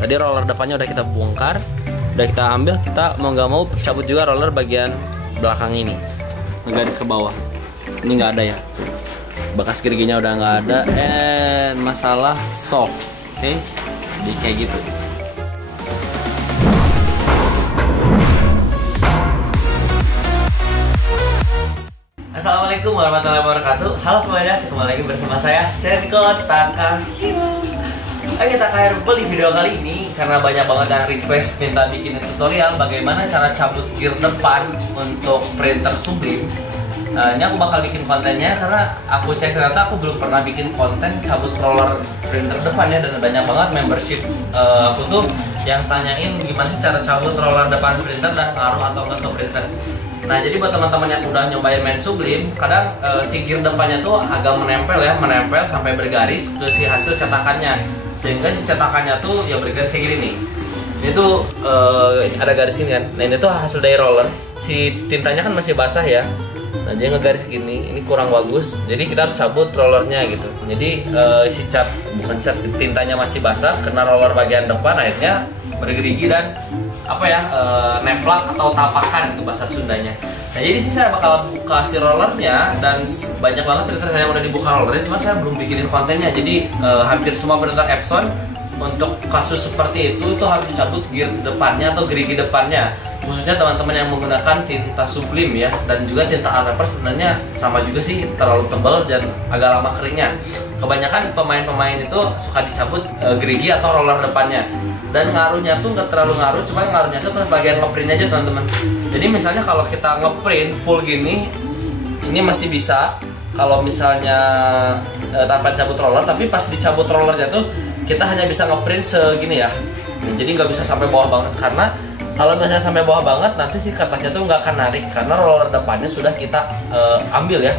Tadi roller depannya udah kita bongkar, udah kita ambil. Kita mau nggak mau cabut juga roller bagian belakang ini, ngegaris ke bawah. Ini nggak ada ya, bekas geriginya udah nggak ada. Masalah soft, oke? Jadi kayak gitu. Assalamualaikum warahmatullahi wabarakatuh. Halo semuanya, ketemu lagi bersama saya Cenko Takahiro. Ayo kita beli video kali ini karena banyak banget yang request minta bikin tutorial bagaimana cara cabut gear depan untuk printer Sublime. Ini aku bakal bikin kontennya karena aku cek ternyata aku belum pernah bikin konten cabut roller printer depannya, dan banyak banget membership aku tuh yang tanyain gimana sih cara cabut roller depan printer dan ngaruh atau enggak ke printer. Nah, jadi buat teman-teman yang udah nyobain main Sublime, kadang si gear depannya tuh agak menempel sampai bergaris ke si hasil cetakannya, sehingga si cetakannya tuh ya bergaris kayak gini nih. Ini tuh ada garis ini kan. Nah, ini tuh hasil dari roller. Si tintanya kan masih basah ya. Nah, dia ngegaris gini, ini kurang bagus. Jadi kita harus cabut rollernya gitu. Jadi si tintanya masih basah karena roller bagian depan akhirnya bergerigi dan neplak atau tapakan itu bahasa Sundanya. Nah, jadi sih saya bakal buka si rollernya, dan banyak banget printer saya yang udah dibuka rollernya, cuma saya belum bikinin kontennya. Jadi hampir semua printer Epson untuk kasus seperti itu harus dicabut gear depannya atau gerigi depannya. Khususnya teman-teman yang menggunakan tinta Sublime ya, dan juga tinta art paper sebenarnya sama juga sih, terlalu tebal dan agak lama keringnya. Kebanyakan pemain-pemain itu suka dicabut gerigi atau roller depannya. Dan ngaruhnya tuh nggak terlalu ngaruh, cuma ngaruhnya tuh pas bagian ngeprint aja teman-teman. Jadi misalnya kalau kita ngeprint full gini, ini masih bisa kalau misalnya tanpa cabut roller, tapi pas dicabut rollernya tuh kita hanya bisa ngeprint segini ya. Nah, jadi nggak bisa sampai bawah banget, karena kalau misalnya sampai bawah banget nanti si kertasnya tuh nggak akan narik karena roller depannya sudah kita ambil ya.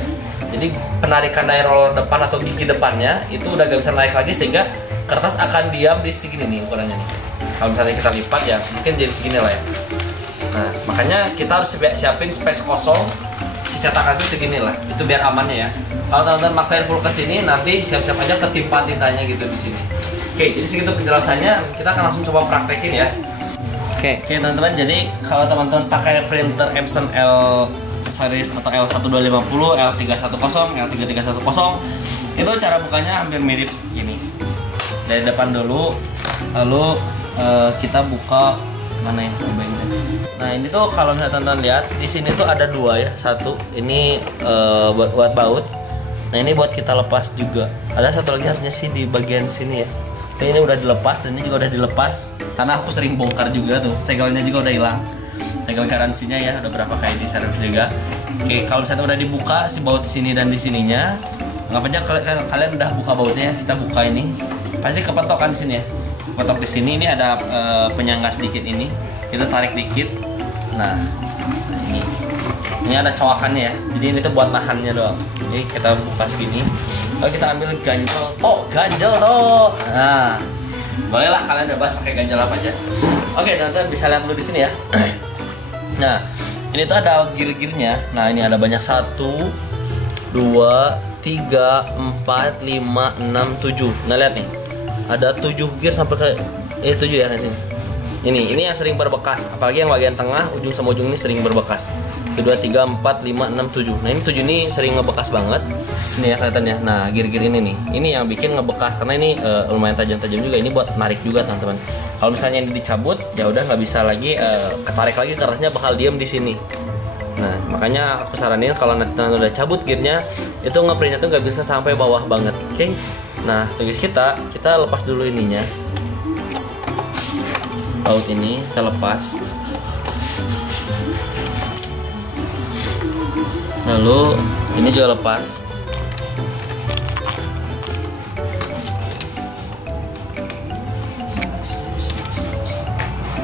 Jadi penarikan dari roller depan atau gigi depannya itu udah nggak bisa naik lagi, sehingga kertas akan diam di segini nih ukurannya nih. Kalau misalnya kita lipat ya mungkin jadi segini lah ya. Nah, makanya kita harus siapin space kosong si cetakan itu segini lah. Itu biar amannya ya. Kalau teman-teman maksain full ke sini, nanti siap-siap aja ketimpa tintanya gitu di sini. Oke, jadi segitu penjelasannya. Kita akan langsung coba praktekin ya. Oke teman-teman, jadi kalau teman-teman pakai printer Epson L series atau L1250, L310, L3310, itu cara bukanya hampir mirip gini. Dari depan dulu, lalu kita buka mana yang lubangnya. Nah, ini tuh kalau misalnya teman-teman lihat di sini tuh ada dua ya. Satu ini buat baut. Nah, ini buat kita lepas juga. Ada satu lagi harusnya sih di bagian sini ya. Ini udah dilepas, dan ini juga udah dilepas karena aku sering bongkar juga tuh. Segelnya juga udah hilang. Segel garansinya ya, udah berapa kali di servis juga. Oke, kalau misalnya udah dibuka si baut sini dan di sininya, anggap aja kalian udah buka bautnya ya. Kita buka ini. Pasti kepetokan di sini ya. Kepetok di sini, ini ada penyangga sedikit ini. Kita tarik dikit. Nah ini. Ini ada cowakannya ya. Jadi ini tuh buat nahannya doang. Jadi kita buka segini. Lalu kita ambil ganjel toh. Nah, bolehlah kalian bebas pakai ganjel apa aja. Oke, teman-teman bisa lihat dulu di sini ya. Nah, ini tuh ada gear-gearnya. Nah, ini ada banyak 1, 2, 3, 4, 5, 6, 7. Nah, lihat nih. Ada 7 gear sampai ke 7 ya di sini. Ini yang sering berbekas, apalagi yang bagian tengah ujung sama ujung ini sering berbekas. 1, 2, 3, 4, 5, 6, 7. Nah, ini 7 ini sering ngebekas banget. Ini ya kelihatannya. Nah, gear-gear ini nih. Ini yang bikin ngebekas karena ini lumayan tajam-tajam juga. Ini buat narik juga, teman-teman. Kalau misalnya ini dicabut, ya udah nggak bisa lagi ketarik lagi, kertasnya bakal diem di sini. Nah, makanya aku saranin kalau nanti teman-teman udah cabut gearnya, itu ngeprintnya tuh nggak bisa sampai bawah banget. Oke? Nah, tugas kita lepas dulu ininya. Baut ini kita lepas. Lalu ini juga lepas.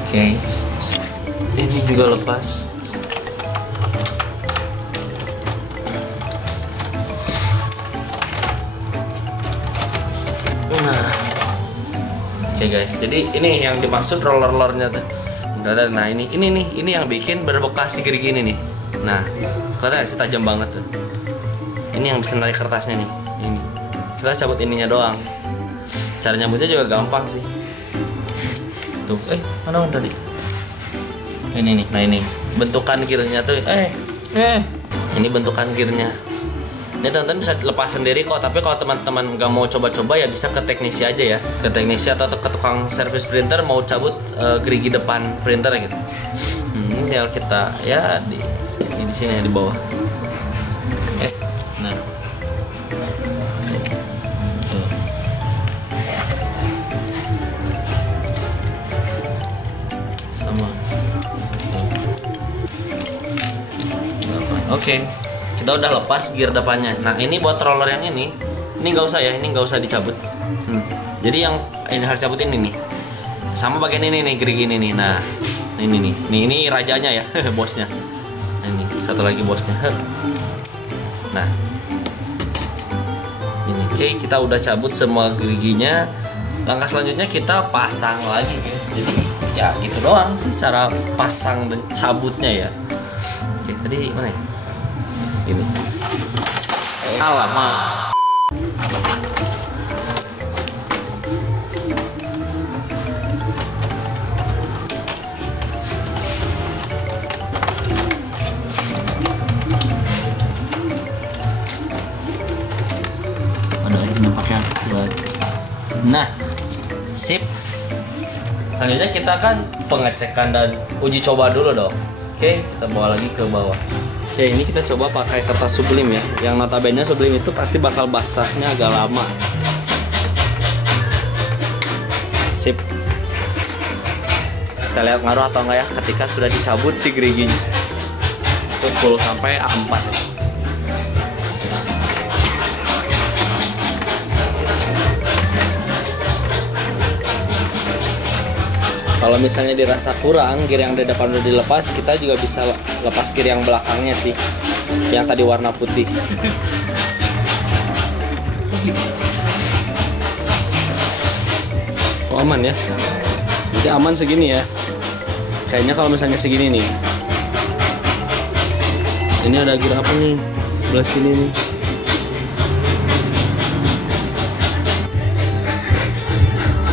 Oke. Ini juga lepas. Oke guys, jadi ini yang dimaksud roller-rollernya tuh. Nah, ini yang bikin berbekas si gerigi ini nih. Nah, kelihatan sih tajam banget tuh. Ini yang bisa narik kertasnya nih. Ini kita cabut ininya doang. Cara nyambutnya juga gampang sih. gitu. Mana tadi? Ini nih. Nah ini bentukan gearnya tuh. Ini bentukan gearnya. Ini teman-teman bisa lepas sendiri kok. Tapi kalau teman-teman nggak mau coba-coba ya bisa ke teknisi aja ya. Ke teknisi atau ke tukang servis printer mau cabut gerigi depan printer gitu. Ini tinggal kita ya di sini ya, di bawah. Nah. Sama. Oke, kita udah lepas gear depannya. Nah ini buat roller yang ini nggak usah ya, ini nggak usah dicabut. Jadi yang ini harus cabut ini nih. Sama bagian ini nih, gerigi ini nih. Nah ini nih, ini rajanya ya, bosnya. Ini satu lagi bosnya. Nah ini, oke, kita udah cabut semua geriginya. Langkah selanjutnya kita pasang lagi guys. Jadi ya gitu doang sih cara pasang dan cabutnya ya. Oke, tadi mana ya? Ini. Alamak. Ada airnya pakai buat. Nah, sip. Selanjutnya kita kan pengecekan dan uji coba dulu dong. Oke, kita bawa lagi ke bawah. Oke, ini kita coba pakai kertas sublim ya. Yang notabene sublim itu pasti bakal basahnya agak lama. Sip. Kita lihat ngaruh atau enggak ya ketika sudah dicabut si geriginya. Itu full sampai A4 ya. Kalau misalnya dirasa kurang gear yang di depan udah dilepas, kita juga bisa lepas gear yang belakangnya sih, yang tadi warna putih. Oh, aman ya. Jadi aman segini ya. Kayaknya kalau misalnya segini nih. Ini ada gear apa nih? Belah sini nih.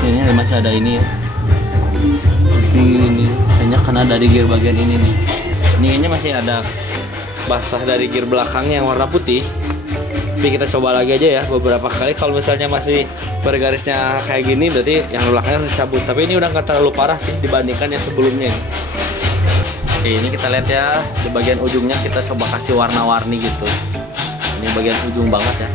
Ini masih ada ini ya. Ini kayaknya kena dari gear bagian ini nih. Ini kayaknya masih ada basah dari gear belakangnya yang warna putih. Tapi kita coba lagi aja ya beberapa kali. Kalau misalnya masih bergarisnya kayak gini, berarti yang belakangnya harus dicabut. Tapi ini udah nggak terlalu parah sih dibandingkan yang sebelumnya. Oke, ini kita lihat ya di bagian ujungnya kita coba kasih warna-warni gitu. Ini bagian ujung banget ya.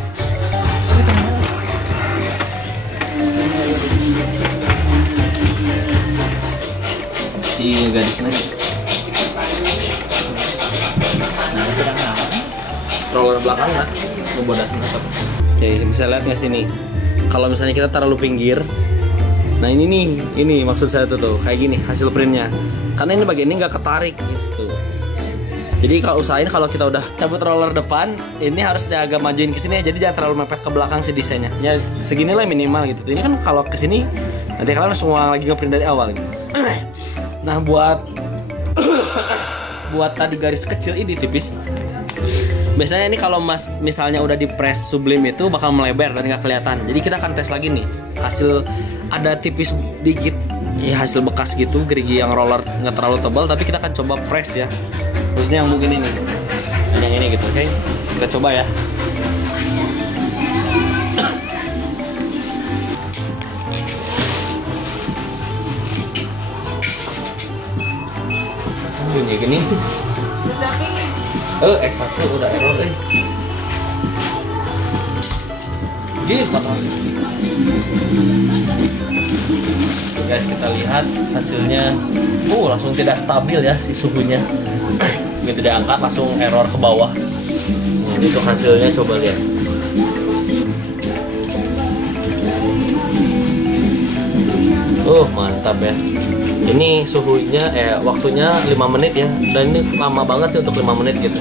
Di garis lagi. Nah, roller belakang lah, ngebodasnya apa? Oke, bisa lihat nggak sini? Kalau misalnya kita taruh looping gear, nah ini nih, ini maksud saya tuh kayak gini hasil printnya. Karena ini bagian ini nggak ketarik, gitu. Jadi kalau usahain kalau kita udah cabut roller depan, ini harus agak majuin ke sini ya. Jadi jangan terlalu mepet ke belakang si desainnya. Ya seginilah minimal gitu. Ini kan kalau ke sini nanti kalian semua lagi ngeprint dari awal gitu. Nah buat tadi garis kecil ini tipis. Biasanya ini kalau misalnya udah di press sublim itu bakal melebar dan nggak kelihatan. Jadi kita akan tes lagi nih hasil ada tipis dikit ya hasil bekas gitu gerigi yang roller nggak terlalu tebal. Tapi kita akan coba press ya. Khususnya yang mungkin ini dan yang ini gitu. Oke, kita coba ya. Bunyi gini. X1 udah error Gini patah. Guys, kita lihat hasilnya. Langsung tidak stabil ya si suhunya. Begitu diangkat langsung error ke bawah. Ini untuk hasilnya coba lihat. Mantap ya. Ini suhunya waktunya 5 menit ya. Dan ini lama banget sih untuk 5 menit gitu.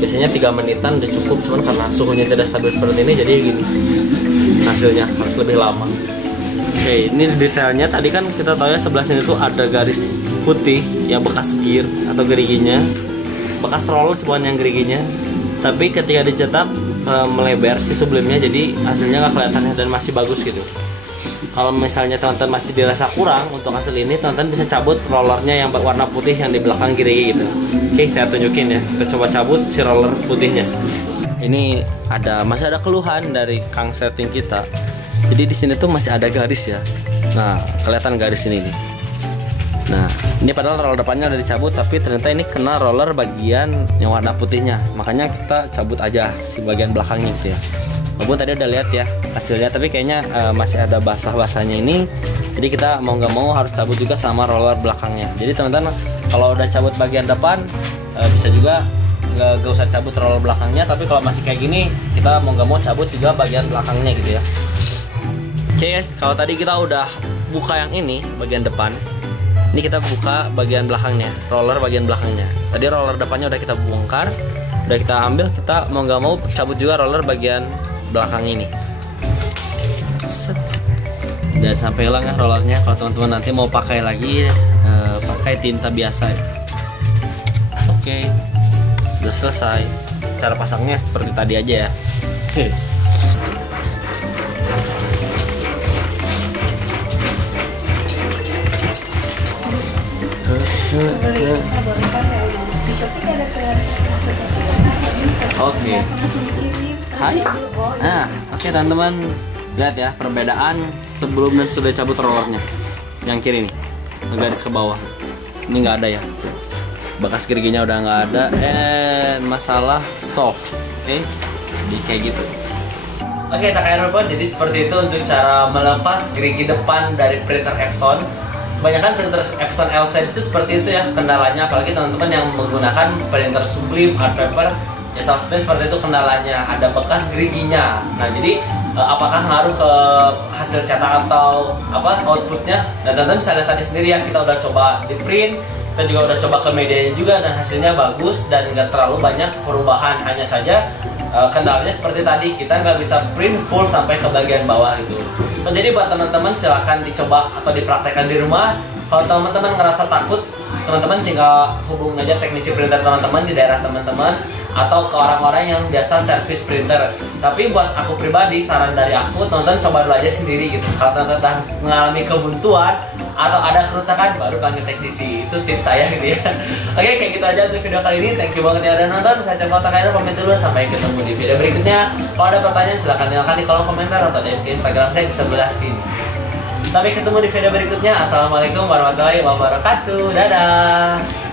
Biasanya 3 menitan udah cukup, cuman karena suhunya tidak stabil seperti ini jadi gini. Hasilnya harus lebih lama. Oke, ini detailnya tadi kan kita tahu ya sebelah sini tuh ada garis putih yang bekas gear atau geriginya. Bekas roller semuanya yang geriginya. Tapi ketika dicetak melebar si sublimnya jadi hasilnya nggak kelihatan dan masih bagus gitu. kalau misalnya teman-teman masih dirasa kurang untuk hasil ini, teman-teman bisa cabut rollernya yang warna putih yang di belakang kiri gitu. Oke, saya tunjukin ya. Kita coba cabut si roller putihnya. Ini masih ada keluhan dari Kang setting kita. Jadi di sini tuh masih ada garis ya. Nah, kelihatan garis ini nih. Nah, ini padahal roller depannya udah dicabut, tapi ternyata ini kena roller bagian yang warna putihnya. Makanya kita cabut aja si bagian belakangnya gitu ya. Walaupun tadi udah lihat ya hasilnya, tapi kayaknya masih ada basah-basahnya ini. Jadi kita mau nggak mau harus cabut juga sama roller belakangnya. Jadi teman-teman kalau udah cabut bagian depan bisa juga nggak usah cabut roller belakangnya. Tapi kalau masih kayak gini, kita mau nggak mau cabut juga bagian belakangnya gitu ya. Oke guys, kalau tadi kita udah buka yang ini bagian depan. Ini kita buka bagian belakangnya, roller bagian belakangnya. Tadi roller depannya udah kita bongkar, udah kita ambil. Kita mau nggak mau cabut juga roller bagian belakang ini. Set. Dan sampai hilang ya rollernya. Kalau teman-teman nanti mau pakai lagi, pakai tinta biasa ya. Oke, udah selesai. Cara pasangnya seperti tadi aja ya. Oke. Hai. Nah, oke teman-teman, lihat ya perbedaan sebelum dan sudah cabut rollernya. Yang kiri nih, garis ke bawah. Ini nggak ada ya. Bekas geriginya udah nggak ada. Masalah soft. Oke, jadi kayak gitu. Oke, tak kayak apa? Jadi seperti itu untuk cara melepas gerigi depan dari printer Epson. Kebanyakan printer Epson L-Series itu seperti itu ya kendalanya, apalagi teman-teman yang menggunakan printer Sublime, Art Paper ya, salah satunya seperti itu kendalanya, ada bekas geriginya. Nah jadi apakah ngaruh ke hasil cetak atau apa outputnya? Dan teman-teman bisa lihat tadi sendiri ya, kita udah coba di print, kita juga udah coba ke medianya juga, dan hasilnya bagus dan nggak terlalu banyak perubahan. Hanya saja kendalanya seperti tadi, kita nggak bisa print full sampai ke bagian bawah gitu. Nah, jadi buat teman-teman silahkan dicoba atau dipraktekkan di rumah. Kalau teman-teman ngerasa takut, teman-teman tinggal hubungin aja teknisi printer teman-teman di daerah teman-teman atau ke orang-orang yang biasa servis printer. Tapi buat aku pribadi, saran dari aku, teman-teman coba dulu aja sendiri gitu. Kalau teman-teman udah mengalami kebuntuan atau ada kerusakan, baru panggil teknisi. Itu tips saya gitu ya. Oke, kayak gitu aja untuk video kali ini. Thank you banget yang udah nonton. Saya Cang Kotak Air pamit dulu, sampai ketemu di video berikutnya. Kalau ada pertanyaan silahkan tinggalkan di kolom komentar atau di Instagram saya di sebelah sini. Sampai ketemu di video berikutnya. Assalamualaikum warahmatullahi wabarakatuh. Dadah.